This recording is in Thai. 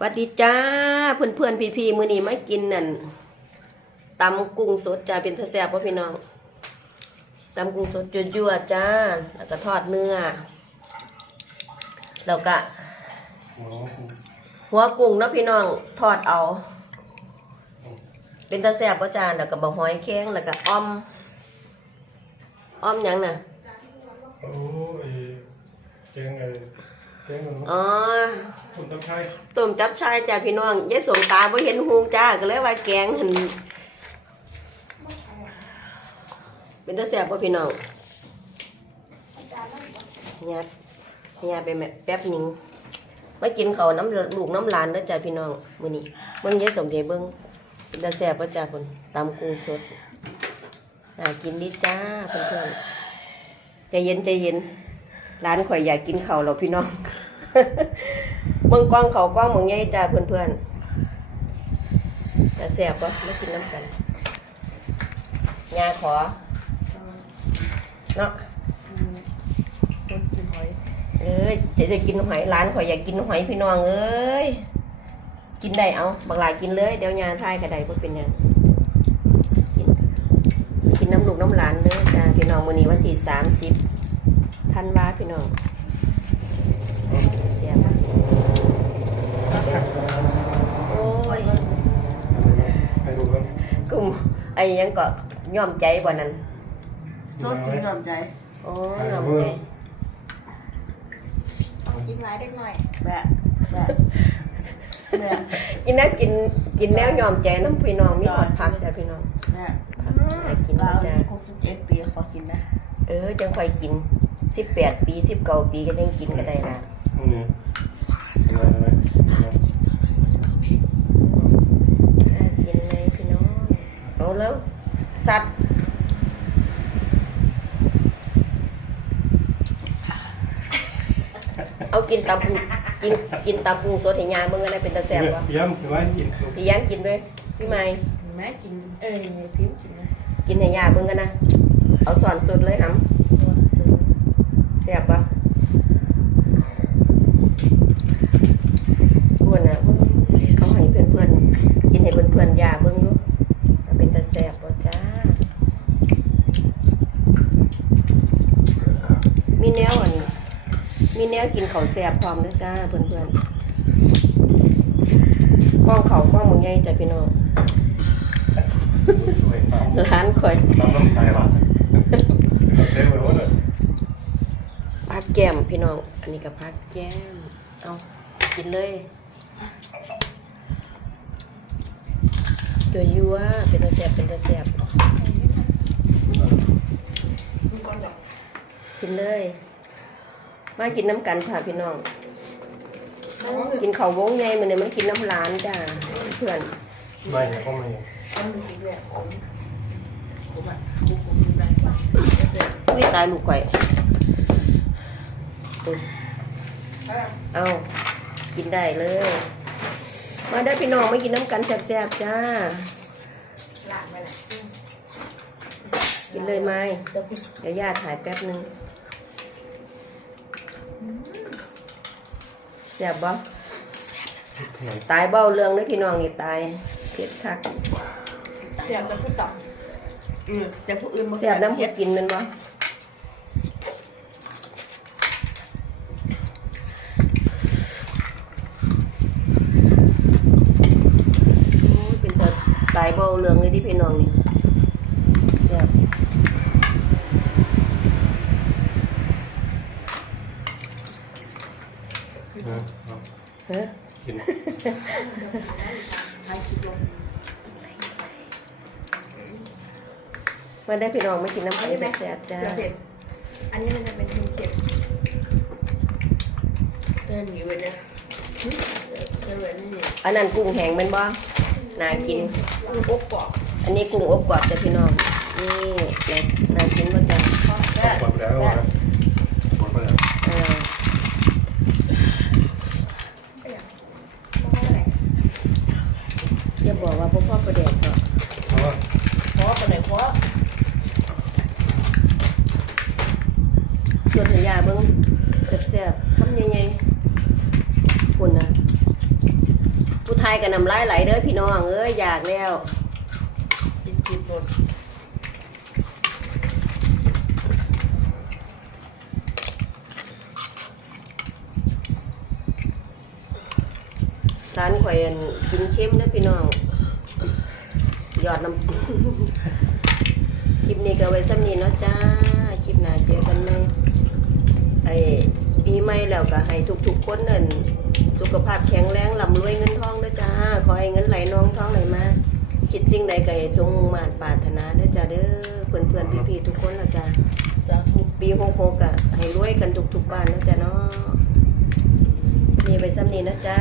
วัสดีจ้าเพื่อนเพื่อนพี่พี่ๆมื้อนี้มากินนั่นตำกุ้งสดจ้าเป็นทะแซ่บพ่พี่น้องตำกุ้งสดยั่วๆจ้า แล้วก็ทอดเนื้อ แล้วก็หัวหัวกุ้งเนาะพี่น้องทอดเอา เป็นตะแซ่บพ่จ้าแล้วก็บะหอยแข้งแล้วก็อ้อมอ้อมยังน่ะโอ้ยแกงไงมัน อ๋อคุณต้องใช้ต้มจับชายจ้าพี่น้องยายสมตาบ่เห็นหูจ้าก็เลยว่าแกงหั่นเป็นตาแซ่บบ่พี่น้องยัดยัดไปแม่แป๊บหนึงมากินข้าวน้ำลูกน้ำหลานเด้อจ้าพี่น้องมื้อนี้เบิ่งยายสมใจเบิ่งเป็นตาแซ่บบ่จ้าเพิ่นตำกุ้งสดน่ากินดีจ้าเพื่อนๆใจเย็นใจเย็น ร้านข่อยอยากกินเขาวแล้วพี่น้องเบิ่งกล้องเขากล้องเมืองใหญ่จ้าเพื่อนๆแต่แซ่บปะมากินน้ำกันยาขอเนาะเอ้ยจะจะกินหอยร้านข่อยอยากกินหอยพี่น้องเอ้ยกินได้เอาบักหลายกินเลยเดี๋ยวยาทายกระไดเพื่อเป็นยังกินกินน้ำลูกน้ำหลานเลยจ้าพี่น้องวันนี้วันที่สามสิบ ธันวาพี่น้องเสียบโอ้ยให้ดูครับกุ้งไอ้ยังก็ย่อมใจบ่นั้นโทษกินยอมใจ โอ้ยย่อมใจเอากินหลายเด็กหน่อยแบะแบะแบะกินน้ำกินกินแนวยอมใจน้ำพี่น้องมีหอดพักจ้ะพี่น้องแบะพักให้กินเราจ้ะครบสิบเอ็ดปีขอกินนะ เออจังค่อยกิน สิบแปดปีสิบเก้าปีก็ยังกินก็ได้นะนี่อะไรอะไรอ่ากินเลยพี่น้องเอาแล้วสัตว์เอากินตำปูกินกินตำปูสดให้ยามึงอะไรเป็นตาแซ่บวะย้ำไว้กินพี่ยันกินด้วยพี่ไม้แม่กินเอ้ยพิมกินนะกินให้ยาเบิ่งกันนะเอาสอนสุดเลยหำ แซ่บปะอ้วนนะเอาให้เพื่อนๆกินให้เพื่อนๆยาเบิ่งดูว่าเป็นตาแซ่บป่จ้า มีแนวอันมีแนวกินข้าวแซ่บพร้อมนะจ้าเพื่อนๆกล้องเขากล้องมึงใหญ่จ้ะพี่น้องสวยตามร้านข่อยตามน้ำใจว่ะเต็มไปหมดเลย พัก แก้มพี่น้อง อันนี้ก็พักแก้ม เอากินเลยตัวยัวเป็นตะแสบเป็นตะแสบมึงก่อนจ้ะกินเลย มากินน้ำกันค่ะพี่น้อง กินข้าววงไงมันเนี่ยมันกินน้ำร้านจ้าเพื่อนไม่ก็ไม่ต้องมีสิบแบะผมผมอะผมผมกินได้ปะอุ้ยตายลูกไข่อยอุ๊ย เอากินได้เลย มาได้อพี่น้องมากินน้ำกันแซ่บๆจ้าหลานไปแหละกินเลยไหมเดี๋ยวพี่เดี๋ยวย่าถ่ายแป๊บนึงแซ่บบ่ตายเบ้าเรื่องเลยพี่น้องนี่ตายเผ็ดคักเสียบจะพูดต่ออืมแต่ผู้อื่นบ่แซ่บน้ำผู้กินแมันบ่โอ้ยเป็นตาตาย เบ้าเรื่องเลยที่พี่น้องนี่แซ่บเฮ้ยกินให้คิดลงมาได้พี่น้องมากินน้ำไผ่แซ่บๆจ้าเผ็ดอันนี้มันจะเป็นเค็มเดินหนีไปเนี่ยเดินไปนี่อันนั้นกุ้งแห้งแมันบ่ น่ากินๆกุ้งอบกรอบอันนี้กุ้งอบกรอบจ้ะพี่น้อง นี่น่าน่ากินบ่จ้ะแบะหมดแล้วนะหมดแล้วเออมองอะไรอย่าบอกว่าพ่อพ่อประเด็กก็เพราะว่าขอไปไหนขอส่วนให้ยาเบิ่งแซ่บๆทำยังไงคุณนะ ทายกับน้ำลายไหลเด้อพี่น้องเอ้ยอยากแล้วกินกินหมดร้านข่อยอั่นกินเค็มเด้อพี่น้องหยอดน้ำคลิปนี้ก็ไว้ซ้ำนี้เนาะจ้า คลิปหน้าเจอกันไหมไอ้ปีใหม่ แล้วก็ให้ทุกๆคนนั่นสุขภาพแข็งแรงลำรวยเงินทองนะจ้าขอให้เงินไหลนองทองไหลมาคิดจริงใดก็ให้สมมุ่งมั่นปรารถนาเด้อจ้าเด้อเพื่อนๆพี่ๆทุกคนละจ้าปีหกหกอะให้รวยกันทุกๆบ้านนะจ้าเนาะมีไปซ้ำนี้นะจ้า